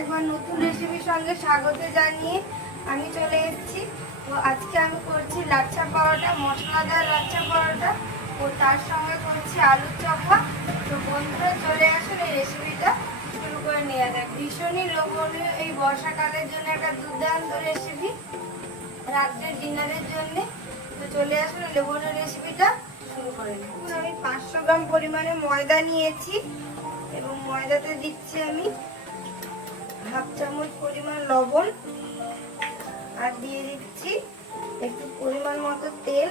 আরেকবার নতুন রেসিপির সঙ্গে স্বাগত জানিয়ে আমি চলে এসেছি। তো আজকে আমি করছি লাচ্ছা পরোটা মশলাদার লাচ্ছা পরোটা ও তার সঙ্গে করছি আলুর চপা। তো বন্ধুরা, চলে আসুন এই রেসিপিটা শুরু করে নেওয়া যাক। ভীষণই লোভনীয় এই বর্ষাকালের জন্য একটা দুর্দান্ত রেসিপি রাত্রের ডিনারের জন্য। তো চলে আসুন লোভনীয় রেসিপিটা শুরু করে আমি পাঁচশো গ্রাম পরিমাণে ময়দা নিয়েছি এবং ময়দাতে দিচ্ছি আমি হাফ চামচ পরিমাণ লবণ আর দিয়ে দিচ্ছি একটু পরিমাণ মতো তেল।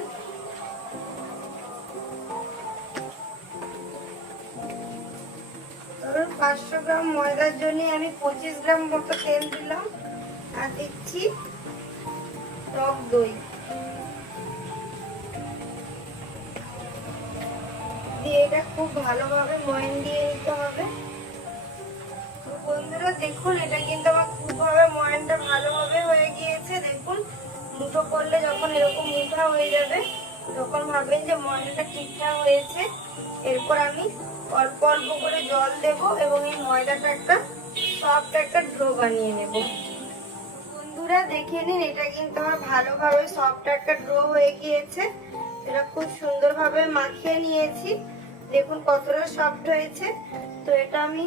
পাঁচশো গ্রাম ময়দার জন্য আমি পঁচিশ গ্রাম মতো তেল দিলাম আর দিচ্ছি টক দই। দিয়ে এটা খুব ভালোভাবে ময়ন দিয়ে নিতে হবে। বন্ধুরা, দেখুন, এটা কিন্তু আমার খুবভাবে ময়নটা ভালোভাবে হয়ে গিয়েছে। দেখুন, মুঠো করলে যখন এরকম মুঠা হয়ে যাবে, তখন ভাবেন যে ময়দাটা ঠিকঠাক হয়েছে। এরপর আমি অল্প অল্প করে জল দেব এবং এই ময়দাটা একটা সফট একটা ড্রো বানিয়ে নেব। বন্ধুরা, দেখে নিন, এটা কিন্তু আমার ভালোভাবে সফট একটা ড্রো হয়ে গিয়েছে। এটা খুব সুন্দরভাবে মাখিয়ে নিয়েছি। দেখুন, কতটা সফট হয়েছে। তো এটা আমি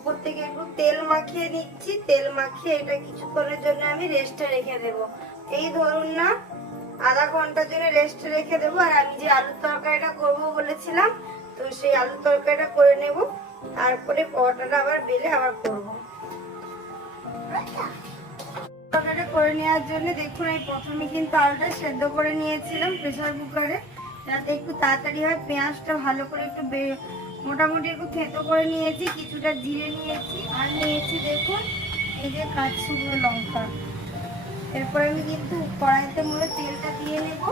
উপর থেকে একটু তেল মাখিয়ে নিচ্ছি। তেল মাখিয়ে এটা কিছুক্ষণের জন্য আমি রেস্টে রেখে দেব। এই ধরুন না, আধা ঘণ্টার জন্য রেস্টে রেখে দেবো। আর আমি যে আলুর তরকারিটা করব বলেছিলাম, তো সেই আলুর তরকারিটা করে নেব। তারপরে পরোটাটা আবার বেলে আবার করব। তরকারিটা করে নেওয়ার জন্য দেখুন এই প্রথমে কিন্তু আলুটা সেদ্ধ করে নিয়েছিলাম প্রেসার কুকারে। যাতে একটু তাড়াতাড়ি হয়, পেঁয়াজটা ভালো করে একটু মোটামুটি একটু থেতো করে নিয়েছি, কিছুটা জিরে নিয়েছি, আর নিয়েছি দেখুন, এই যে কাঁচ শুকনো লঙ্কা। এরপর আমি কিন্তু কড়াইতে মূলে তেলটা দিয়ে নেব।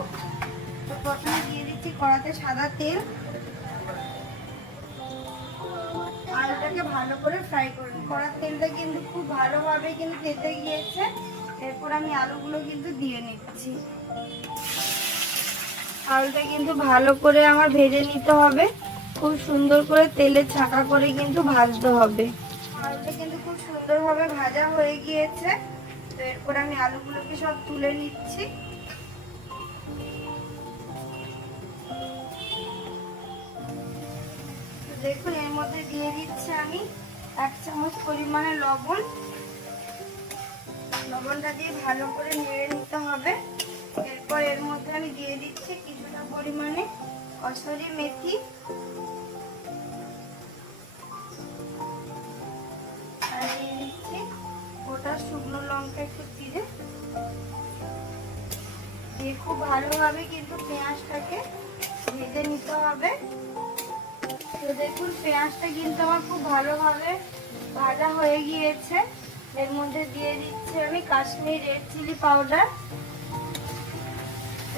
তো প্রথমে দিয়ে দিচ্ছি কড়াতে সাদা তেল। আলুটাকে ভালো করে ফ্রাই করে নিই। কড়ার তেলটা কিন্তু খুব ভালোভাবে কিন্তু তেতে গিয়েছে। এরপর আমি আলুগুলো কিন্তু দিয়ে নিচ্ছি। আলুটা কিন্তু ভালো করে আমার ভেজে নিতে হবে। খুব সুন্দর করে তেলে ছাকা করে কিন্তু ভাজতে হবে। আলুটা কিন্তু খুব সুন্দরভাবে ভাজা হয়ে গিয়েছে। তো এরপর আমি আলুগুলোকে সব তুলে নিচ্ছি। দেখুন, এর মধ্যে দিয়ে দিচ্ছি আমি এক চামচ পরিমাণে লবণ। লবণটা দিয়ে ভালো করে নেড়ে নিতে হবে। এরপর এর মধ্যে আমি দিয়ে দিচ্ছি কিছুটা পরিমাণে কসুরি মেথি। শুকনো লঙ্কা একটু চিড়ে দিয়ে খুব ভালোভাবে কিন্তু পেঁয়াজটাকে ভেজে নিতে হবে। তো দেখুন, পেঁয়াজটা কিন্তু আমার খুব ভালোভাবে ভাজা হয়ে গিয়েছে। এর মধ্যে দিয়ে দিচ্ছি আমি কাশ্মীর রেড চিলি পাউডার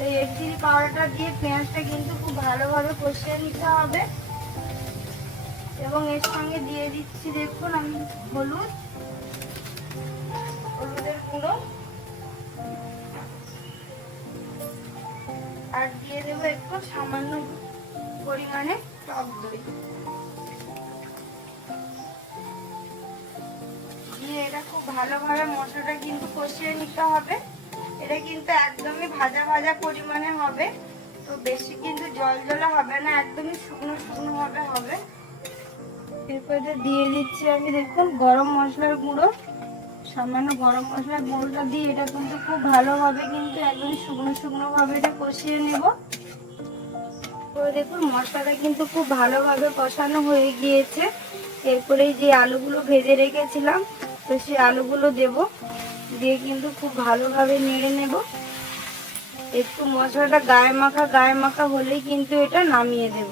এই রেড চিলি পাউডারটা দিয়ে পেঁয়াজটা কিন্তু খুব ভালোভাবে কষিয়ে নিতে হবে। এবং এর সঙ্গে দিয়ে দিচ্ছি, দেখুন আমি হলুদ। গুঁড়ো। আর দিয়ে দেবো একটু সামান্য পরিমাণে টক দই। দিয়ে এটা খুব ভালোভাবে মশলাটা কিন্তু কষিয়ে নিতে হবে। এটা কিন্তু একদমই ভাজা ভাজা পরিমাণে হবে। তো বেশি কিন্তু জল জলা হবে না, একদমই শুকনো শুকনো ভাবে হবে। এরপরে দিয়ে দিচ্ছি আমি দেখুন গরম মশলার গুঁড়ো। সামান্য গরম মশলার গুঁড়োটা দিয়ে এটা কিন্তু খুব ভালোভাবে কিন্তু একদম শুকনো শুকনো ভাবে এটা কষিয়ে নেব। দেখুন, মশলাটা কিন্তু খুব ভালোভাবে কষানো হয়ে গিয়েছে। এরপরে যে আলুগুলো ভেজে রেখেছিলাম, তো সেই আলুগুলো দেব। দিয়ে কিন্তু খুব ভালোভাবে নেড়ে নেব। একটু মশলাটা গায়ে মাখা গায়ে মাখা হলেই কিন্তু এটা নামিয়ে দেব।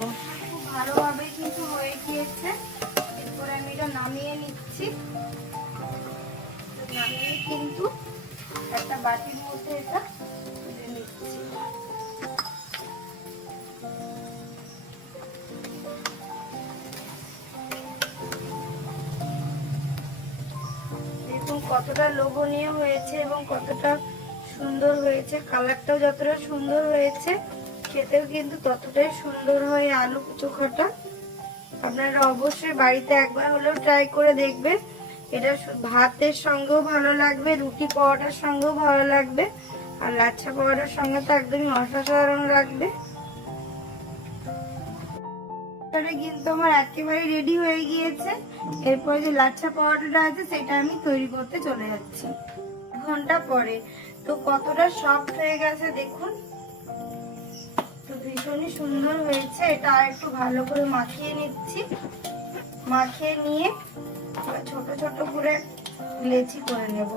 ভালোভাবে কিন্তু হয়ে গিয়েছে। এরপরে আমি এটা নামিয়ে নিচ্ছি। নামিয়ে কিন্তু একটা বাটির মধ্যে এটা তুলে নিচ্ছি। কতটা লোভনীয় হয়েছে এবং কতটা সুন্দর হয়েছে। কালারটাও যতটা সুন্দর হয়েছে, খেতেও কিন্তু ততটাই সুন্দর হয় আলু চোখাটা আপনারা অবশ্যই বাড়িতে একবার হলেও ট্রাই করে দেখবেন। এটা ভাতের সঙ্গেও ভালো লাগবে, রুটি পরোটার সঙ্গেও ভালো লাগবে, আর লাচ্ছা পরোটার সঙ্গে তো একদমই অসাধারণ লাগবে। কিন্তু আমার একেবারে রেডি হয়ে গিয়েছে। এরপরে যে লাচ্ছা পরোটাটা আছে, সেটা আমি তৈরি করতে চলে যাচ্ছি। ঘণ্টা পরে। তো কতটা সফট হয়ে গেছে দেখুন। তো ভীষণই সুন্দর হয়েছে। এটা আর একটু ভালো করে মাখিয়ে নিচ্ছি। মাখিয়ে নিয়ে ছোট ছোট করে লেচি করে নেব।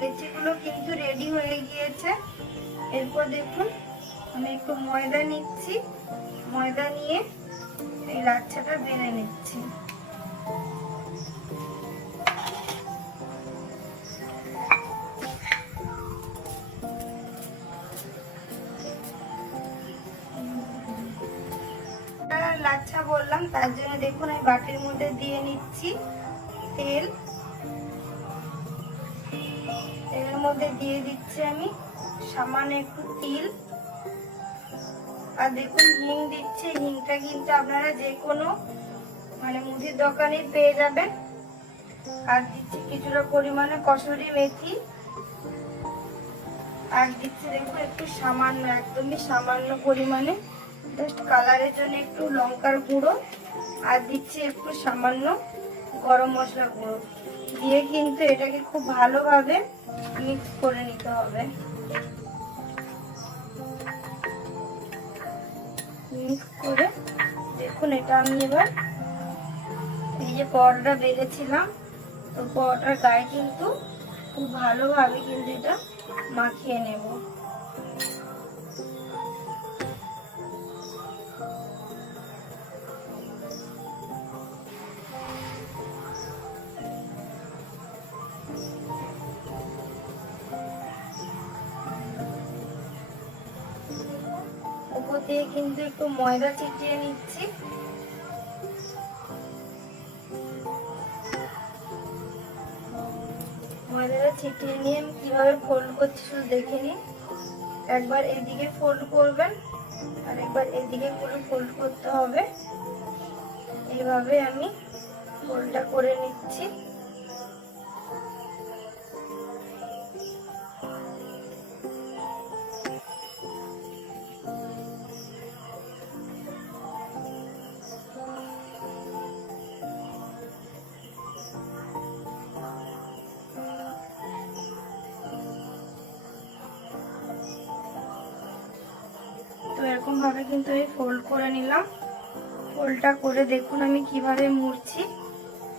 লেচিগুলো কিন্তু রেডি হয়ে গিয়েছে। এরপর দেখুন, আমি একটু ময়দা নিচ্ছি। ময়দা নিয়ে লাচ্ছা বললাম, তার জন্য দেখুন আমি বাটির মধ্যে দিয়ে নিচ্ছি তেল। তেলের মধ্যে দিয়ে দিচ্ছি আমি সামান্য একটু তিল। আর দেখুন হিং দিচ্ছি, হিংটা কিন্তু আপনারা যে কোনো মানে মুদির দোকানে পেয়ে যাবেন। আর দিচ্ছি কিছুটা পরিমাণে কসুরি মেথি। আর দিচ্ছি দেখুন একটু সামান্য, একদমই সামান্য পরিমাণে জাস্ট কালারের জন্য একটু লঙ্কার গুঁড়ো আর দিচ্ছি একটু সামান্য গরম মশলা গুঁড়ো। দিয়ে কিন্তু এটাকে খুব ভালোভাবে মিক্স করে নিতে হবে। মিক্স করে দেখুন এটা আমি এবার এই যে পরোটা বেলেছিলাম, তো পরোটার গায়ে কিন্তু খুব ভালোভাবে কিন্তু এটা মাখিয়ে নেব। একটু ময়দা ছিটিয়ে নিচ্ছি। ময়দাটা ছিটিয়ে নিয়ে আমি কীভাবে ফোল্ড করছি শুধু দেখে নিন একবার এদিকে ফোল্ড করবেন, আর একবার এদিকে করে ফোল্ড করতে হবে। এইভাবে আমি ফোল্ডটা করে নিচ্ছি। তো এরকম ভাবে কিন্তু আমি ফোল্ড করে নিলাম। ফোল্ডটা করে দেখুন আমি কীভাবে মুড়ছি।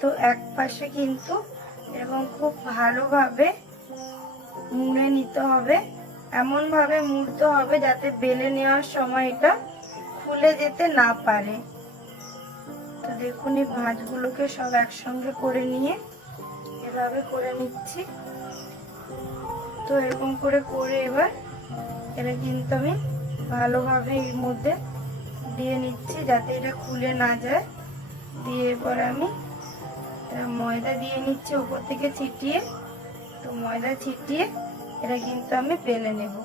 তো এক পাশে কিন্তু এরকম খুব ভালোভাবে মুড়ে নিতে হবে। এমন ভাবে মুড়তে হবে যাতে বেলে নেওয়ার সময় এটা খুলে যেতে না পারে। তো দেখুন এই ভাঁজগুলোকে সব একসঙ্গে করে নিয়ে এভাবে করে নিচ্ছি। তো এরকম করে করে এবার এটা কিন্তু আমি ভালোভাবে এর মধ্যে দিয়ে নিচ্ছি যাতে এটা খুলে না যায়। দিয়ে এরপর আমি ময়দা দিয়ে নিচ্ছি উপর থেকে ছিটিয়ে। তো ময়দা ছিটিয়ে এটা কিন্তু আমি বেলে নেব।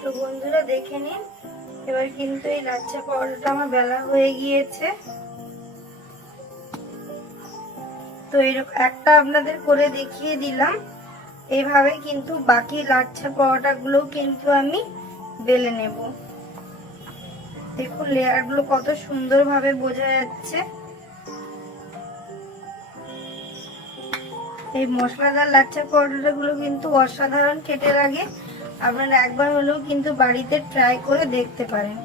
তো বন্ধুরা দেখে নিন, এবার কিন্তু এই লাচ্ছা পরোটা আমার বেলা হয়ে গিয়েছে। তো এরকম একটা আপনাদের করে দেখিয়ে দিলাম। এইভাবে কিন্তু বাকি লাচ্ছা পরোটাগুলো কিন্তু আমি বেলে নেব। দেখুন লেয়ারগুলো কত সুন্দরভাবে বোঝা যাচ্ছে। এই মশলাদার লাচ্ছা পরোটাগুলো কিন্তু অসাধারণ খেতে লাগে। আপনারা একবার হলেও কিন্তু বাড়িতে ট্রাই করে দেখতে পারেন।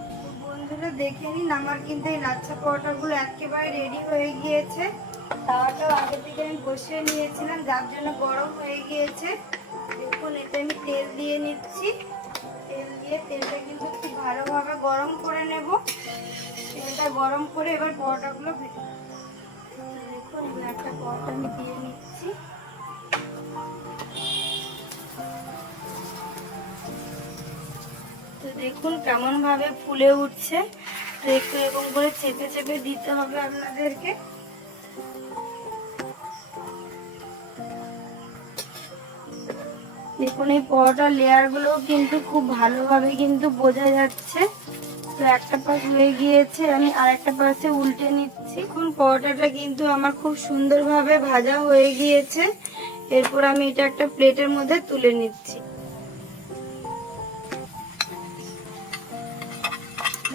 বন্ধুরা, দেখে নিন আমার কিন্তু এই লাচ্ছা পরোটাগুলো একেবারে রেডি হয়ে গিয়েছে। তাওয়াটাও আগে থেকে আমি বসিয়ে নিয়েছিলাম, যার জন্য গরম হয়ে গিয়েছে। দেখুন, এতে আমি তেল দিয়ে নিচ্ছি। দিয়ে তেলটা কিন্তু খুব ভালোভাবে গরম করে নেব। তেলটা গরম করে এবার পরোটাগুলো দেখুন এবার একটা পরোটা আমি দিয়ে নিচ্ছি। তো দেখুন কেমন ভাবে ফুলে উঠছে। তো একটু এরকম করে চেপে চেপে দিতে হবে আপনাদেরকে। দেখুন, এই পরোটার লেয়ারগুলো কিন্তু খুব ভালোভাবে কিন্তু বোঝা যাচ্ছে। তো একটা পাশ হয়ে গিয়েছে, আমি আরেকটা পাশে উল্টে নিচ্ছি। এখন পরোটাটা কিন্তু আমার খুব সুন্দরভাবে ভাজা হয়ে গিয়েছে। এরপর আমি এটা একটা প্লেটের মধ্যে তুলে নিচ্ছি।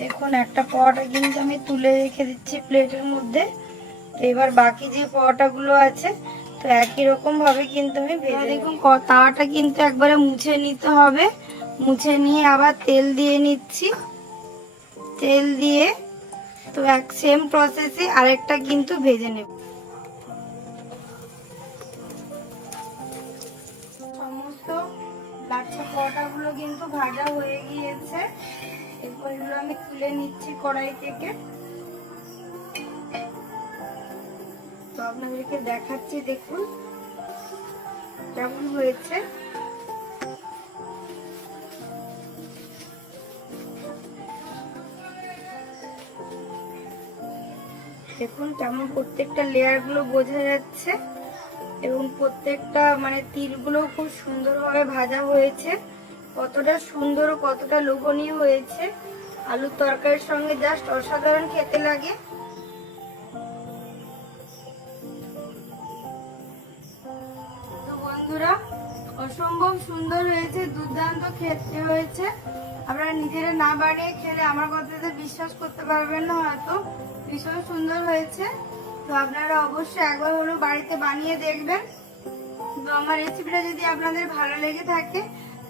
দেখুন, একটা পরোটা কিন্তু আমি তুলে রেখে দিচ্ছি প্লেটের মধ্যে। এবার বাকি যে পরোটাগুলো আছে তো একই রকম ভাবে কিন্তু আমি ভেজে দেখুন তাওয়াটা কিন্তু একবারে মুছে নিতে হবে। মুছে নিয়ে আবার তেল দিয়ে নিচ্ছি। তেল দিয়ে তো এক সেম প্রসেসে আরেকটা কিন্তু ভেজে নেব। সমস্ত লাচ্ছা পরোটাগুলো কিন্তু ভাজা হয়ে গিয়েছে। এরপর এগুলো আমি তুলে নিচ্ছি কড়াই থেকে। আপনাদেরকে দেখাচ্ছি, দেখুন। কেমন হয়েছে। দেখুন কেমন প্রত্যেকটা লেয়ারগুলো বোঝা যাচ্ছে এবং প্রত্যেকটা মানে তিলগুলো খুব সুন্দরভাবে ভাজা হয়েছে। কতটা সুন্দর কতটা লোভনীয় হয়েছে। আলুর তরকারির সঙ্গে জাস্ট অসাধারণ খেতে লাগে। বন্ধুরা, অসম্ভব সুন্দর হয়েছে, দুর্দান্ত খেতে হয়েছে। আপনারা নিজেরা না বানিয়ে খেলে আমার কথাতে বিশ্বাস করতে পারবেন না হয়তো। ভীষণ সুন্দর হয়েছে। তো আপনারা অবশ্যই একবার হলো বাড়িতে বানিয়ে দেখবেন। তো আমার রেসিপিটা যদি আপনাদের ভালো লেগে থাকে,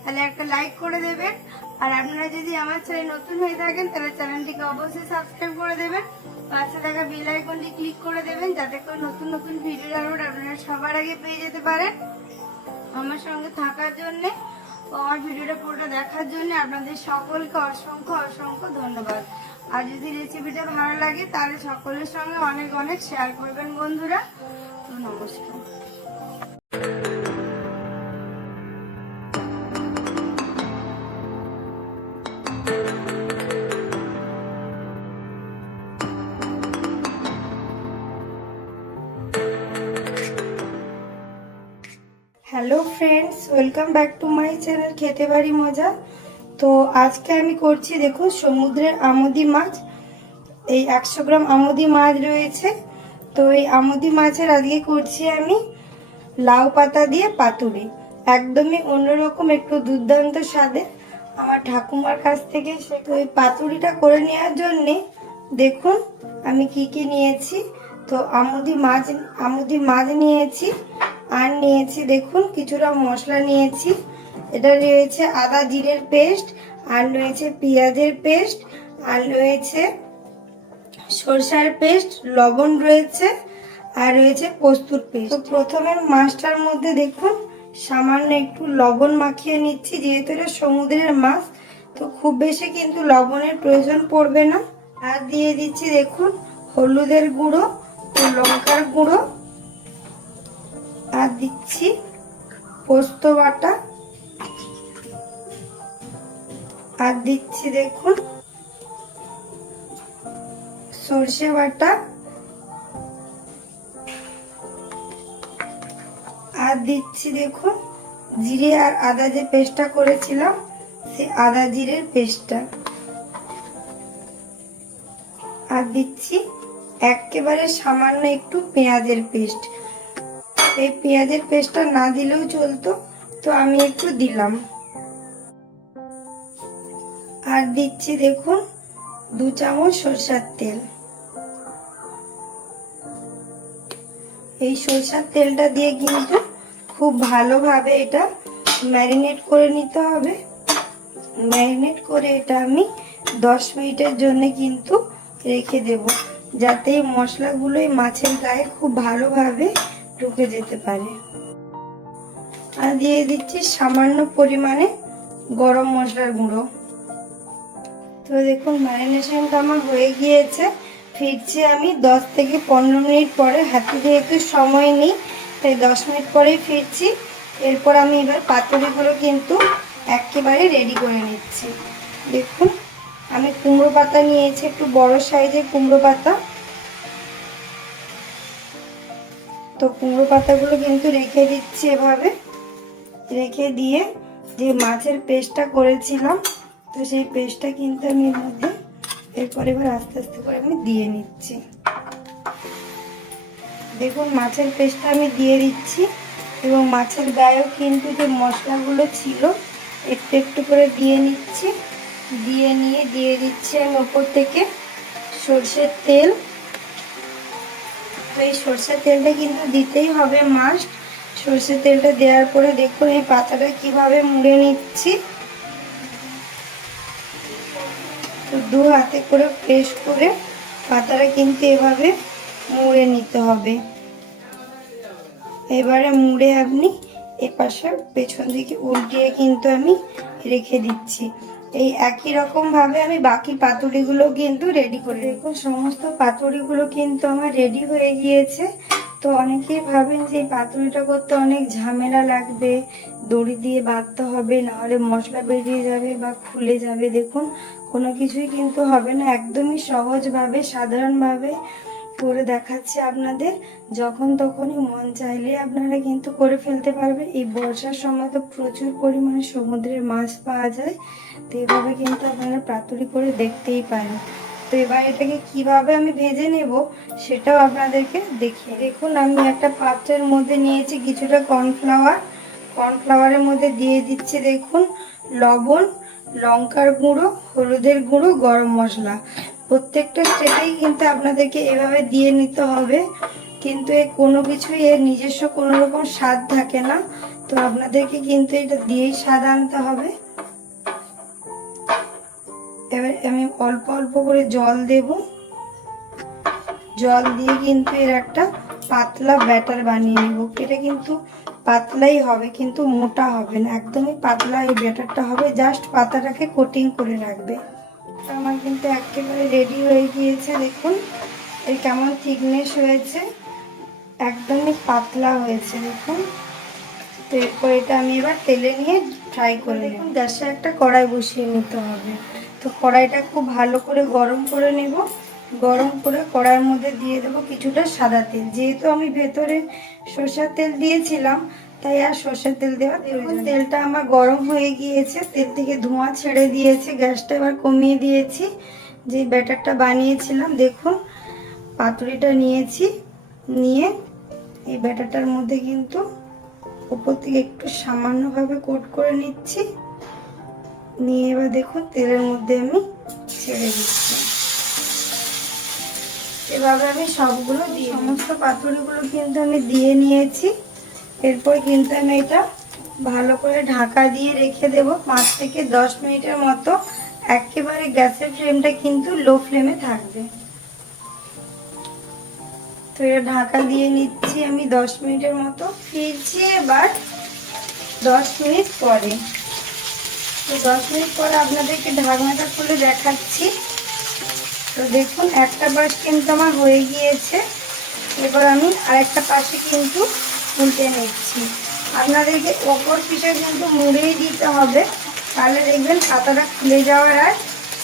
তাহলে একটা লাইক করে দেবেন। আর আপনারা যদি আমার চ্যানেল নতুন হয়ে থাকেন, তাহলে চ্যানেলটিকে অবশ্যই সাবস্ক্রাইব করে দেবেন। পাশে থাকা বেল আইকনটি ক্লিক করে দেবেন, যাতে করে নতুন নতুন ভিডিও ডাউনলোড আপনারা সবার আগে পেয়ে যেতে পারেন। আমার সঙ্গে থাকার জন্য আমার ভিডিওটা পুরোটা দেখার জন্য আপনাদের সকলকে অসংখ্য অসংখ্য ধন্যবাদ। আর যদি রেসিপিটা ভালো লাগে, তাহলে সকলের সঙ্গে অনেক অনেক শেয়ার করবেন বন্ধুরা। তো নমস্কার। Hello friends, welcome back to my channel খেতে বাড়ি মজা। তো আজকে আমি করছি দেখুন সমুদ্রের আমুদি মাছ। এই একশো গ্রাম আমুদি মাছ রয়েছে। তো এই আমুদি মাছের আজকে করছি আমি লাউ পাতা দিয়ে পাতুরি। একদমই অন্যরকম, একটু দুর্দান্ত স্বাদে আমার ঠাকুমার কাছ থেকে সে তো এই পাতুরিটা করে নেওয়ার জন্যে দেখুন আমি কি কি নিয়েছি। তো আমুদি মাছ আমুদি মাছ নিয়েছি। আর নিয়েছি দেখুন, কিছুটা মশলা নিয়েছি। এটা রয়েছে আদা জিরের পেস্ট, আর রয়েছে পেঁয়াজের পেস্ট, আর রয়েছে সরষার পেস্ট, লবণ রয়েছে, আর রয়েছে পোস্তুর পেস্ট। তো প্রথমে মাছটার মধ্যে দেখুন, সামান্য একটু লবণ মাখিয়ে নিচ্ছি, যেহেতু এটা সমুদ্রের মাছ, তো খুব বেশি কিন্তু লবণের প্রয়োজন পড়বে না। আর দিয়ে দিচ্ছি দেখুন, হলুদের গুঁড়ো লঙ্কার গুঁড়ো দিচ্ছি পোস্ত বাটা। আর দিচ্ছি দেখুন সর্ষে বাটা। আর দিচ্ছি দেখুন জিরে আর আদা যে পেস্টটা করেছিলাম, সেই আদা জিরের পেস্টটা। আর দিচ্ছি একেবারে সামান্য একটু পেঁয়াজের পেস্ট। এই পেঁয়াজের পেস্টটা না দিলেও চলতো, তো আমি একটু দিলাম। আর দিচ্ছি দেখুন, দু চামচ সরষার তেল। এই সরষার তেলটা দিয়ে কিন্তু খুব ভালোভাবে এটা ম্যারিনেট করে নিতে হবে। ম্যারিনেট করে এটা আমি দশ মিনিটের জন্য কিন্তু রেখে দেব, যাতে এই মশলাগুলো এই মাছের গায়ে খুব ভালোভাবে ঢুকে যেতে পারে। আর দিয়ে দিচ্ছি সামান্য পরিমাণে গরম মশলার গুঁড়ো। তো দেখুন, ম্যারিনেশনটা আমার হয়ে গিয়েছে। ফিরছি আমি দশ থেকে পনেরো মিনিট পরে। হাতে যেহেতু সময় নেই, তাই দশ মিনিট পরেই ফিরছি। এরপর আমি এবার পাতুরিগুলো কিন্তু একেবারে রেডি করে নিচ্ছি। দেখুন, আমি কুমড়ো পাতা নিয়েছি, একটু বড় সাইজের কুমড়ো পাতা। তো কুমড়ো পাতাগুলো কিন্তু রেখে দিচ্ছি এভাবে। রেখে দিয়ে যে মাছের পেস্টটা করেছিলাম, তো সেই পেস্টটা কিন্তু আমি মধ্যে এরপর এবার আস্তে আস্তে করে আমি দিয়ে নিচ্ছি। দেখুন, মাছের পেস্টটা আমি দিয়ে দিচ্ছি এবং মাছের গায়েও কিন্তু যে মশলাগুলো ছিল, একটু একটু করে দিয়ে নিচ্ছি। দিয়ে নিয়ে, দিয়ে দিচ্ছি আমি ওপর থেকে সর্ষের তেল। তো এই সর্ষের তেলটা কিন্তু দিতেই হবে মাস্ট সর্ষের তেলটা দেওয়ার পরে দেখুন এই পাতাটা কীভাবে মুড়ে নিচ্ছি। তো দু হাতে করে প্রেস করে পাতাটা কিন্তু এভাবে মুড়ে নিতে হবে। এবারে মুড়ে আপনি এ পাশে পেছন দিকে উল্টিয়ে কিন্তু আমি রেখে দিচ্ছি। এই একই রকম ভাবে আমি বাকি পাতুরিগুলো কিন্তু রেডি করে দেখুন সমস্ত পাতুরিগুলো কিন্তু আমার রেডি হয়ে গিয়েছে। তো অনেকেই ভাবেন যে এই পাতুরিটা করতে অনেক ঝামেলা লাগবে। দড়ি দিয়ে বাঁধতে হবে নাহলে মশলা বেরিয়ে যাবে বা খুলে যাবে। দেখুন, কোনো কিছুই কিন্তু হবে না। একদমই সহজভাবে, সাধারণভাবে করে দেখাচ্ছি আপনাদের। যখন তখনই মন চাইলে আপনারা কিন্তু করে ফেলতে পারবেন। এই বর্ষার সময় তো প্রচুর পরিমাণে সমুদ্রের মাছ পাওয়া যায়। তো এভাবে কিন্তু আপনারা পাতুরি করে দেখতেই পারেন। তো এবার এটাকে কীভাবে আমি ভেজে নেব সেটাও আপনাদেরকে দেখিয়ে দেখুন। আমি একটা পাত্রের মধ্যে নিয়েছি কিছুটা কর্নফ্লাওয়ার। কর্নফ্লাওয়ারের মধ্যে দিয়ে দিচ্ছি দেখুন লবণ, লঙ্কার গুঁড়ো, হলুদের গুঁড়ো, গরম মশলা। প্রত্যেকটা স্টেপেই কিন্তু আপনাদেরকে এভাবে দিয়ে নিতে হবে। কিন্তু এ কোনো কিছুই এর নিজস্ব কোনো রকম স্বাদ থাকে না। তো আপনাদেরকে কিন্তু এটা দিয়েই স্বাদ আনতে হবে। এবার আমি অল্প অল্প করে জল দেব। জল দিয়ে কিন্তু এর একটা পাতলা ব্যাটার বানিয়ে নেব। এটা কিন্তু পাতলাই হবে, কিন্তু মোটা হবে না। একদমই পাতলা এই ব্যাটারটা হবে। জাস্ট পাতাটাকে কোটিং করে রাখবে। আমার কিন্তু একেবারে রেডি হয়ে গিয়েছে দেখুন। এর কেমন থিকনেস হয়েছে একদমই পাতলা হয়েছে দেখুন। তো এরপর এটা আমি এবার তেলে নিয়ে ফ্রাই করে দেখুন গ্যাসে একটা কড়াই বসিয়ে নিতে হবে। তো কড়াইটা খুব ভালো করে গরম করে নেব। গরম করে কড়াইয়ের মধ্যে দিয়ে দেবো কিছুটা সাদা তেল। যেহেতু আমি ভেতরে সরষের তেল দিয়েছিলাম তাই আর সর্ষের তেল দেওয়া দেখুন তেলটা আমার গরম হয়ে গিয়েছে, তেল থেকে ধোঁয়া ছেড়ে দিয়েছে, গ্যাসটা এবার কমিয়ে দিয়েছি। যে ব্যাটারটা বানিয়েছিলাম, দেখুন, পাতুরিটা নিয়েছি, নিয়ে এই ব্যাটারটার মধ্যে কিন্তু উপর থেকে একটু সামান্যভাবে কোট করে নিচ্ছি। নিয়ে এবার দেখুন, তেলের মধ্যে আমি ছেড়ে দিচ্ছি। এভাবে আমি সবগুলো দিয়ে সমস্ত পাতুরিগুলো কিন্তু আমি দিয়ে নিয়েছি। এরপর কিন্তু আমি এটা ভালো করে ঢাকা দিয়ে রেখে দেব পাঁচ থেকে দশ মিনিটের মতো। একেবারে গ্যাসের ফ্লেমটা কিন্তু লো ফ্লেমে থাকবে। তো এটা ঢাকা দিয়ে নিচ্ছি আমি দশ মিনিটের মতো। ফিরছি এবার দশ মিনিট পরে। তো দশ মিনিট পরে আপনাদেরকে ঢাকনাটা খুলে দেখাচ্ছি। তো দেখুন, একটা পাশ কিন্তু আমার হয়ে গিয়েছে। এবার আমি আরেকটা পাশে কিন্তু উল্টে নিচ্ছি। আপনাদেরকে ওপর পিঠে কিন্তু মুড়েই দিতে হবে। তাহলে দেখবেন পাতাটা খুলে যাওয়ার আর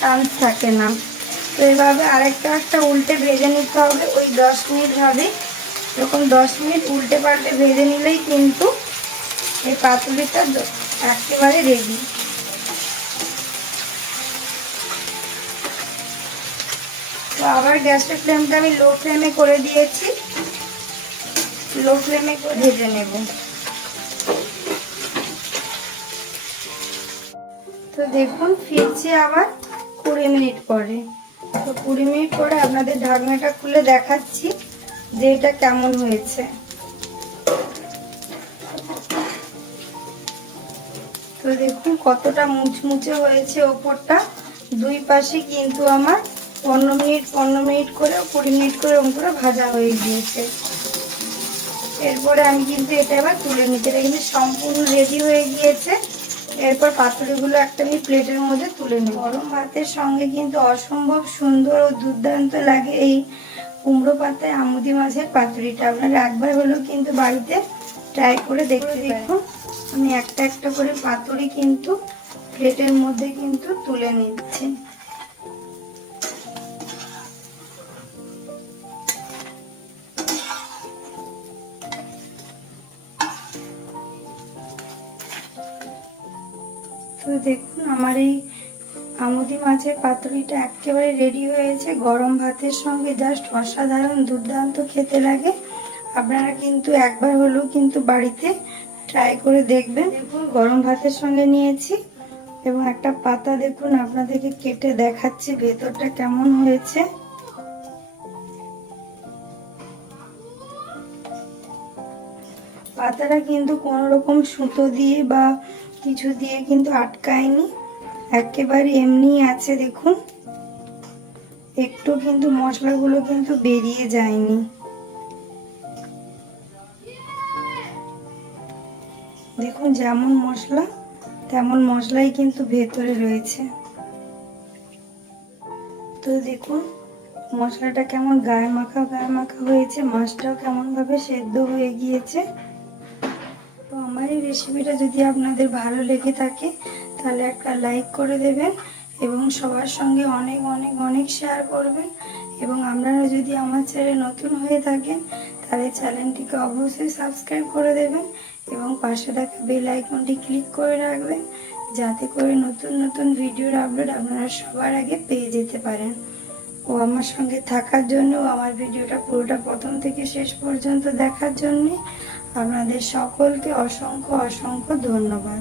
চান্স থাকে না। তো এভাবে আরেকটা একটা উল্টে ভেজে নিতে হবে ওই দশ মিনিট ভাবে। এরকম দশ মিনিট উল্টে পাল্টে ভেজে নিলেই কিন্তু এই পাতুলিটা একেবারে রেডি তো আবার গ্যাসের ফ্লেমটা আমি লো ফ্লেমে করে দিয়েছি। লো ফ্লেমে ভেজে নেব। তো দেখুন, ফিরছি আবার কুড়ি মিনিট পরে। তো কুড়ি মিনিট পরে আপনাদের ঢাকনাটা খুলে দেখাচ্ছি যে এটা কেমন হয়েছে। তো দেখুন, কতটা মুচমুচে হয়েছে ওপরটা। দুই পাশে কিন্তু আমার পনেরো মিনিট পনেরো মিনিট করে কুড়ি মিনিট করে ওম করে ভাজা হয়ে গিয়েছে। এরপরে আমি কিন্তু এটা এবার তুলে নিতে কিন্তু সম্পূর্ণ রেডি হয়ে গিয়েছে। এরপর পাতুরিগুলো একটা আমি প্লেটের মধ্যে তুলে নিই গরম ভাতের সঙ্গে কিন্তু অসম্ভব সুন্দর ও দুর্দান্ত লাগে এই কুমড়ো পাতায় আমুদি মাছের পাতুরিটা। আপনারা একবার হলেও কিন্তু বাড়িতে ট্রাই করে দেখতে দেখুন। আমি একটা একটা করে পাতুরি কিন্তু প্লেটের মধ্যে কিন্তু তুলে নিচ্ছি। দেখুন, আমার এই আমুদি মাছের পাতুরিটা একেবারে রেডি হয়েছে। গরম ভাতের সঙ্গে জাস্ট অসাধারণ দুর্দান্ত খেতে লাগে। আপনারা কিন্তু একবার হলেও কিন্তু বাড়িতে ট্রাই করে দেখবেন। দেখুন, গরম ভাতের সঙ্গে নিয়েছি এবং একটা পাতা দেখুন, আপনাদেরকে কেটে দেখাচ্ছি ভেতরটা কেমন হয়েছে। পাতাটা কিন্তু কোনো রকম সুতো দিয়ে বা কিছু দিয়ে কিন্তু আটকায়নি। একেবারে এমনি আছে, দেখুন। একটু কিন্তু মশলাগুলো কিন্তু বেরিয়ে যায়নি। দেখুন যেমন মশলা, তেমন মশলাই কিন্তু ভেতরে রয়েছে। তো দেখুন, মশলাটা কেমন গায়ে মাখা গায়ে মাখা হয়েছে, মাছটাও কেমনভাবে সেদ্ধ হয়ে গিয়েছে। আমার এই রেসিপিটা যদি আপনাদের ভালো লেগে থাকে, তাহলে একটা লাইক করে দেবেন এবং সবার সঙ্গে অনেক অনেক অনেক শেয়ার করবেন। এবং আপনারা যদি আমার চ্যানেলে নতুন হয়ে থাকেন, তাহলে চ্যানেলটিকে অবশ্যই সাবস্ক্রাইব করে দেবেন এবং পাশে থাকা বেল আইকনটি ক্লিক করে রাখবেন, যাতে করে নতুন নতুন ভিডিওর আপলোড আপনারা সবার আগে পেয়ে যেতে পারেন। ও আমার সঙ্গে থাকার জন্য আমার ভিডিওটা পুরোটা প্রথম থেকে শেষ পর্যন্ত দেখার জন্য আপনাদের সকলকে অসংখ্য অসংখ্য ধন্যবাদ।